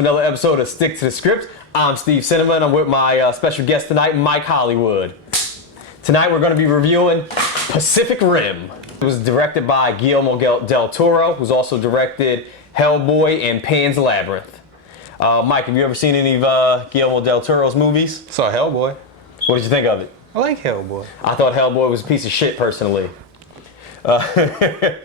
Another episode of Stick to the Script. I'm Steve Cinnamon. I'm with my special guest tonight, Mike Hollywood. Tonight we're going to be reviewing Pacific Rim. It was directed by Guillermo del Toro, who's also directed Hellboy and Pan's Labyrinth. Mike, have you ever seen any of Guillermo del Toro's movies? Saw Hellboy. What did you think of it? I like Hellboy. I thought Hellboy was a piece of shit, personally. The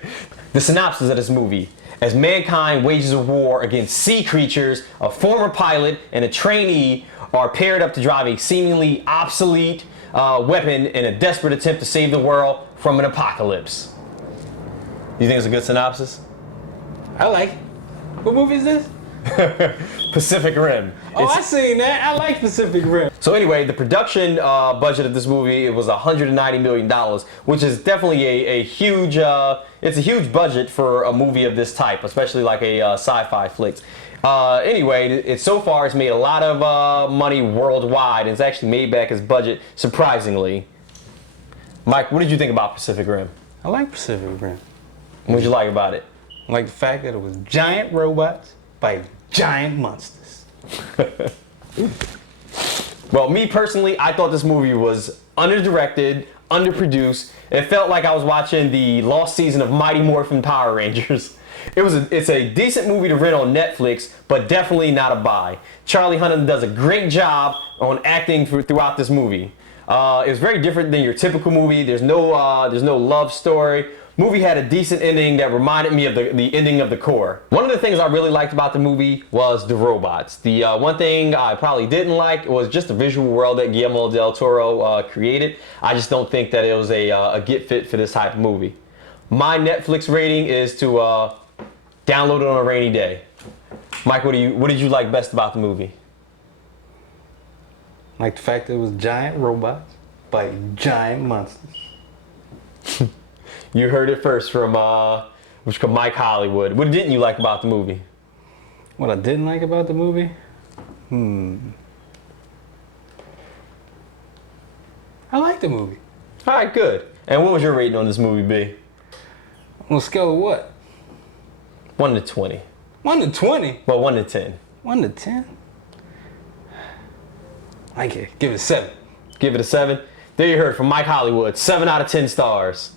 synopsis of this movie. As mankind wages a war against sea creatures, a former pilot and a trainee are paired up to drive a seemingly obsolete weapon in a desperate attempt to save the world from an apocalypse. You think it's a good synopsis? I like it. What movie is this? Pacific Rim. Oh, I seen that. I like Pacific Rim. So anyway, the production budget of this movie, it was $190 million, which is definitely a huge, it's a huge budget for a movie of this type, especially like a sci-fi flick. Anyway, so far it's made a lot of money worldwide, and it's actually made back its budget surprisingly. Mike, what did you think about Pacific Rim? I like Pacific Rim. What did you like about it? I like the fact that it was giant robots fighting giant monsters. Well, me personally, I thought this movie was underdirected, underproduced. It felt like I was watching the lost season of Mighty Morphin Power Rangers. It's a decent movie to rent on Netflix, but definitely not a buy. Charlie Hunnam does a great job on acting throughout this movie. It was very different than your typical movie. There's no love story. Movie had a decent ending that reminded me of the ending of The Core. One of the things I really liked about the movie was the robots. The one thing I probably didn't like was just the visual world that Guillermo del Toro created. I just don't think that it was a get fit for this type of movie. My Netflix rating is to download it on a rainy day. Mike, what did you like best about the movie? I like the fact that it was giant robots fighting giant monsters. You heard it first from Mike Hollywood. What didn't you like about the movie? What I didn't like about the movie? I like the movie. All right, good. And what was your rating on this movie, B? On a scale of what? 1 to 20. 1 to 20? Well, 1 to 10. 1 to 10? I like it. Give it a 7. Give it a 7. There you heard from Mike Hollywood. 7 out of 10 stars.